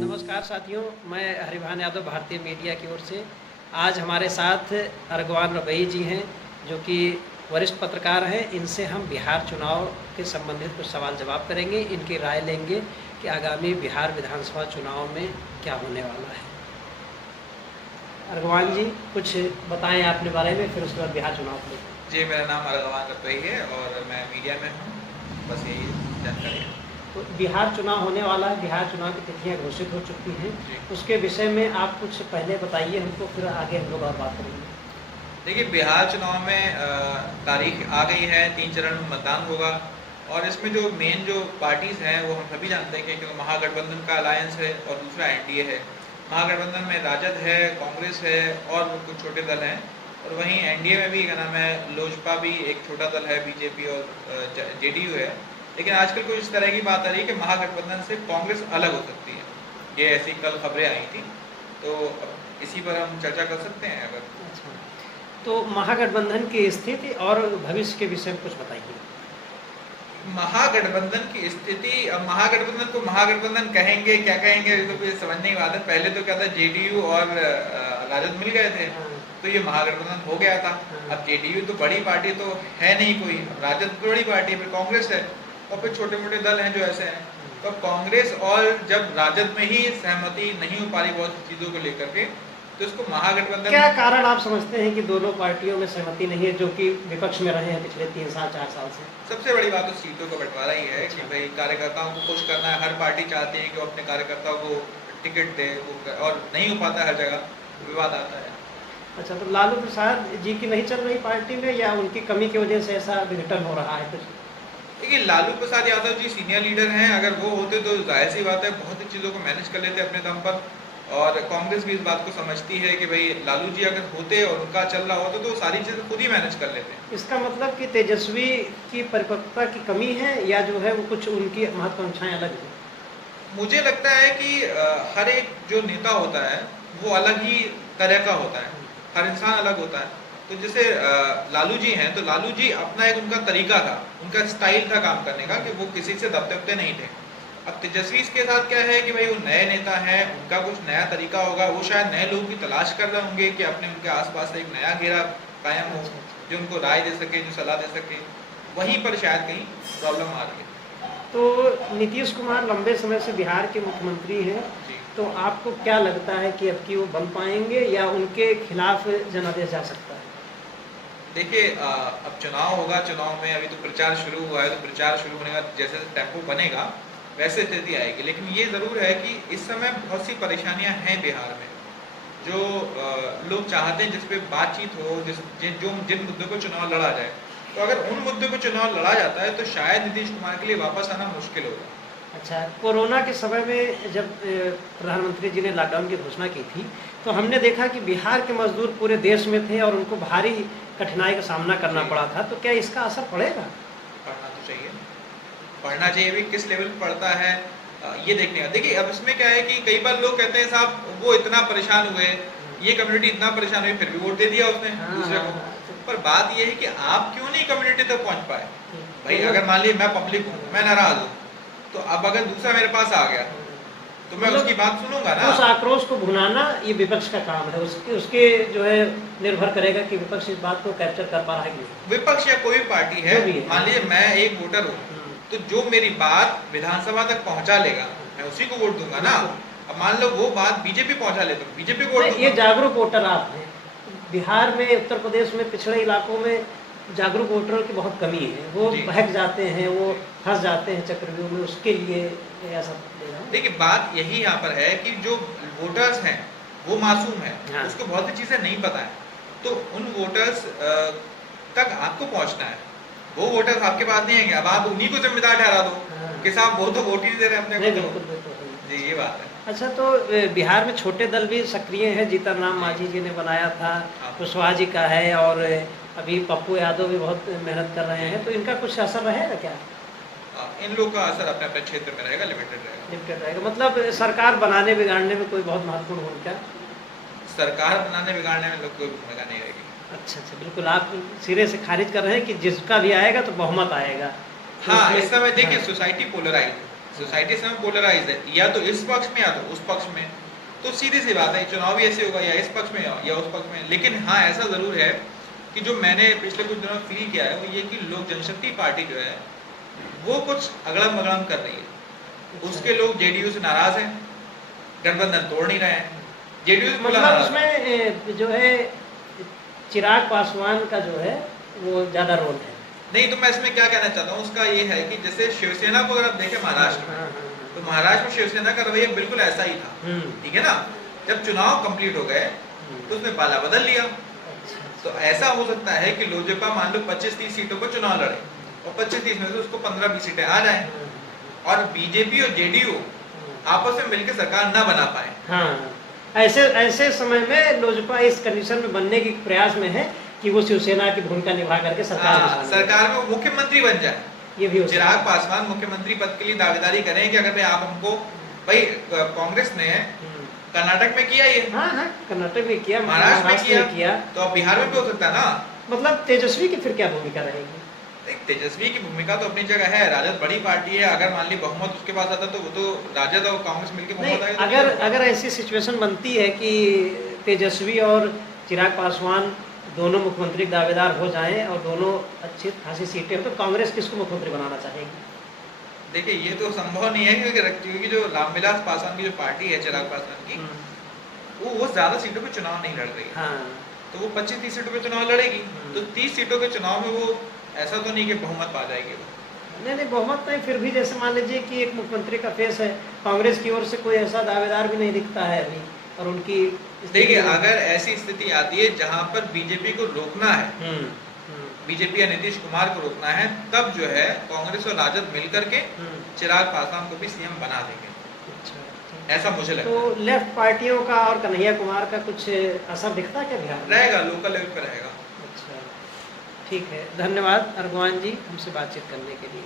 नमस्कार साथियों, मैं हरिभान यादव भारतीय मीडिया की ओर से। आज हमारे साथ अर्गवान रबई जी हैं, जो कि वरिष्ठ पत्रकार हैं। इनसे हम बिहार चुनाव के संबंधित कुछ सवाल जवाब करेंगे, इनकी राय लेंगे कि आगामी बिहार विधानसभा चुनाव में क्या होने वाला है। अर्गवान जी, कुछ बताएं अपने बारे में, फिर उसके बाद बिहार चुनाव को लेकर। जी, मेरा नाम अर्गवान रबई है और मैं मीडिया में हूँ। बस यही जानकारी है। तो बिहार चुनाव होने वाला है, बिहार चुनाव की तिथियाँ घोषित हो चुकी हैं। उसके विषय में आप कुछ पहले बताइए हमको, फिर आगे हम लोग और बात करेंगे। देखिए, बिहार चुनाव में तारीख आ गई है, 3 चरण में मतदान होगा और इसमें जो मेन जो पार्टीज़ हैं वो हम सभी जानते हैं कि क्योंकि महागठबंधन का अलायंस है और दूसरा एनडीए है। महागठबंधन में राजद है, कांग्रेस है और कुछ छोटे दल हैं, और वहीं एनडीए में भी क्या नाम है, लोजपा भी एक छोटा दल है, बीजेपी और जेडीयू है। लेकिन आजकल कुछ इस तरह की बात आ रही है कि महागठबंधन से कांग्रेस अलग हो सकती है। ये ऐसी कल खबरें आई थी, तो इसी पर हम चर्चा कर सकते हैं अगर। अच्छा, तो महागठबंधन की स्थिति और भविष्य के विषय में कुछ बताइए। महागठबंधन की स्थिति, अब महागठबंधन को महागठबंधन कहेंगे क्या कहेंगे, तो कोई समझने की बात है। पहले तो क्या था, जेडीयू और राजद मिल गए थे, तो ये महागठबंधन हो गया था। अब जेडीयू तो बड़ी पार्टी तो है नहीं कोई, राजद तो बड़ी पार्टी है, फिर कांग्रेस है और फिर छोटे मोटे दल हैं जो ऐसे हैं। तो कांग्रेस और जब राजद में ही सहमति नहीं हो पा रही बहुत सी चीज़ों को लेकर के, तो इसको महागठबंधन। क्या कारण आप समझते हैं कि दोनों पार्टियों में सहमति नहीं है, जो कि विपक्ष में रहे हैं पिछले 3 साल 4 साल से? सबसे बड़ी बात तो सीटों का बंटवारा ही है कि भाई कार्यकर्ताओं को खुश करना है। हर पार्टी चाहती है कि वो अपने कार्यकर्ताओं को टिकट दे, और नहीं हो पाता, हर जगह विवाद आता है। अच्छा, तो लालू प्रसाद जी की नहीं चल रही पार्टी में, या उनकी कमी की वजह से ऐसा विघटन हो रहा है कुछ? देखिए, लालू प्रसाद यादव जी सीनियर लीडर हैं, अगर वो होते तो जाहिर सी बात है बहुत सी चीज़ों को मैनेज कर लेते अपने दम पर। और कांग्रेस भी इस बात को समझती है कि भाई लालू जी अगर होते और उनका चल रहा होता तो सारी चीज़ें खुद ही मैनेज कर लेते हैं। इसका मतलब कि तेजस्वी की परिपक्वता की कमी है, या जो है वो कुछ उनकी महत्वाकांक्षाएं अलग हैं? मुझे लगता है कि हर एक जो नेता होता है वो अलग ही तरह का होता है, हर इंसान अलग होता है। तो जैसे लालू जी हैं, तो लालू जी अपना एक उनका तरीका था, उनका स्टाइल था काम करने का, कि वो किसी से दबते नहीं थे। अब तेजस्वी के साथ क्या है कि भाई वो नए नेता हैं, उनका कुछ नया तरीका होगा, वो शायद नए लोगों की तलाश कर रहे होंगे कि अपने उनके आसपास एक नया घेरा कायम हो, जो उनको राय दे सके, जो सलाह दे सके। वहीं पर शायद कहीं प्रॉब्लम आ रही है। तो नीतीश कुमार लंबे समय से बिहार के मुख्यमंत्री हैं, तो आपको क्या लगता है कि अब की वो बन पाएंगे, या उनके खिलाफ जनादेश जा सकता है? देखिए, अब चुनाव होगा, चुनाव में अभी तो प्रचार शुरू हुआ है, तो प्रचार शुरू होने का जैसे टेम्पो बनेगा वैसे स्थिति आएगी। लेकिन ये ज़रूर है कि इस समय बहुत सी परेशानियां हैं बिहार में, जो लोग चाहते हैं जिस पे बातचीत हो, जिन मुद्दों पर चुनाव लड़ा जाए। तो अगर उन मुद्दों पर चुनाव लड़ा जाता है तो शायद नीतीश कुमार के लिए वापस आना मुश्किल होगा। अच्छा, कोरोना के समय में जब प्रधानमंत्री जी ने लॉकडाउन की घोषणा की थी, तो हमने देखा कि बिहार के मजदूर पूरे देश में थे और उनको भारी कठिनाई का सामना करना पड़ा था। तो क्या इसका असर पड़ेगा? पढ़ना तो चाहिए, पढ़ना चाहिए भी। किस लेवल पर पढ़ता है ये देखने का। देखिए, अब इसमें क्या है कि कई बार लोग कहते हैं साहब वो इतना परेशान हुए, ये कम्युनिटी इतना परेशान हुई, फिर भी वोट दे दिया उसने दूसरे को। पर बात ये है कि आप क्यों नहीं कम्युनिटी तक पहुंच पाए। भाई अगर मान लीजिए मैं पब्लिक हूँ, मैं नाराज हूँ, तो अब अगर दूसरा मेरे पास आ गया तो मैं उसकी बात सुनूंगा ना। उस आक्रोश को भुनाना ये विपक्ष का काम है। उसके जो है निर्भर करेगा कि विपक्ष इस बात को कैप्चर कर पा रहा है कि नहीं। विपक्ष या कोई पार्टी है, मान लीजिए मैं एक वोटर हूँ, तो जो मेरी बात विधानसभा तक पहुंचा लेगा मैं उसी को वोट दूंगा ना। अब मान लो वो बात बीजेपी पहुंचा ले तो बीजेपी को वोट दूंगा। ये जागरूक वोटर आप हैं। बिहार में, उत्तर प्रदेश में, पिछड़े इलाकों में जागरूक वोटरों की बहुत कमी है। वो बहक जाते हैं, वो फंस जाते हैं चक्रव्यूह में। उसके लिए ऐसा देखिए, बात यही यहाँ पर है कि जो वोटर्स हैं वो मासूम है, उसको बहुत सी चीज़ें नहीं पता है। तो उन वोटर्स तक आपको पहुँचना है। वो वोटर्स आपके पास नहीं आएंगे, अब आप उन्हीं को जिम्मेदार ठहरा दो कि साहब वो तो वोट ही नहीं दे रहे अपने को। जी, ये बात है। अच्छा, तो बिहार में छोटे दल भी सक्रिय हैं। जीतन राम मांझी जी ने बनाया था, कुशवाहा जी का है, और अभी पप्पू यादव भी बहुत मेहनत कर रहे हैं। तो इनका कुछ असर रहेगा क्या? इन लोगों का असर अपने अपने क्षेत्र में रहेगा, लिमिटेड रहेगा। मतलब सरकार बनाने बिगाड़ने में कोई बहुत महत्वपूर्ण भूमिका? सरकार बनाने बिगाड़ने में लोग कोई भूमिका नहीं रहेगी। अच्छा, बिल्कुल आप सिरे से खारिज कर रहे हैं कि जिसका भी आएगा तो बहुमत आएगा। हाँ, इस समय देखिए सोसाइटी पोलराइज, सोसाइटी इस समय पोलराइज है, या तो इस पक्ष में या तो उस पक्ष में। तो सीधी सी बात है, चुनाव भी ऐसे होगा, या इस पक्ष में या उस पक्ष में। लेकिन हाँ, ऐसा ज़रूर है कि जो मैंने पिछले कुछ दिनों में फील किया है वो ये कि लोक जनशक्ति पार्टी जो है वो कुछ अगड़म बगड़म कर रही है। उसके लोग जेडीयू से नाराज हैं, गठबंधन तोड़ नहीं रहे हैं, जेडीयू से मतलब उसमें जो है चिराग पासवान का जो है वो ज़्यादा रोल है। नहीं, तो मैं इसमें क्या कहना चाहता हूँ उसका ये है कि जैसे शिवसेना को अगर आप देखें महाराष्ट्र में, तो महाराष्ट्र में शिवसेना का रवैया बिल्कुल ऐसा ही था, ठीक है ना। जब चुनाव कंप्लीट हो गए तो उसने पाला बदल लिया। तो ऐसा हो सकता है कि लोजपा मान लो 25-30 सीटों पर चुनाव लड़े और 25-30 में से उसको 15-20 सीटें आ जाए और बीजेपी और जेडीयू आपस में मिलकर सरकार ना बना पाए। हाँ, ऐसे समय में लोजपा इस कंडीशन में बनने के प्रयास में है कि वो शिवसेना की भूमिका निभा करके सरकार में मुख्यमंत्री बन जाए। ये भी चिराग पासवान मुख्यमंत्री पद के लिए दावेदारी करें कि अगर भाई आप हमको, भाई कांग्रेस ने कर्नाटक में किया ये, हाँ, कर्नाटक में किया, महाराष्ट्र में किया, तो अब बिहार में भी हो सकता है ना। मतलब तेजस्वी की फिर क्या भूमिका रहेगी? तेजस्वी की भूमिका तो अपनी जगह है, राजद बड़ी पार्टी है, अगर मान ली बहुमत उसके पास आता तो वो तो राजद और कांग्रेस मिलकर बहुमत आएगा। अगर ऐसी सिचुएशन बनती है कि तेजस्वी और चिराग पासवान दोनों मुख्यमंत्री दावेदार हो जाएं और दोनों अच्छी खासी सीटें हो, तो कांग्रेस किसको मुख्यमंत्री बनाना चाहेगी? देखिए, ये तो संभव नहीं है क्योंकि जो रामविलास पासवान की जो पार्टी है चिराग पासवान की, वो ज्यादा सीटों पे चुनाव नहीं लड़ रही है। हाँ। तो वो 25-30 सीटों पे चुनाव लड़ेगी, तो 30 सीटों के चुनाव में वो ऐसा तो नहीं कि बहुमत पा जाएगी वो। नहीं, बहुमत नहीं, फिर भी जैसे मान लीजिए कि एक मुख्यमंत्री का फेस है, कांग्रेस की ओर से कोई ऐसा दावेदार भी नहीं दिखता है अभी, और उनकी देखिए, अगर ऐसी स्थिति आती है जहां पर बीजेपी को रोकना है, बीजेपी या नीतीश कुमार को रोकना है, तब जो है कांग्रेस और राजद मिलकर के चिराग पासवान को भी सीएम बना देंगे। अच्छा, ऐसा मुझे लगता है। तो लेफ्ट पार्टियों का और कन्हैया कुमार का कुछ असर दिखता है क्या बिहार में? रहेगा, लोकल लेवल पर रहेगा। अच्छा, ठीक है, धन्यवाद अरगवान जी हमसे बातचीत करने के लिए।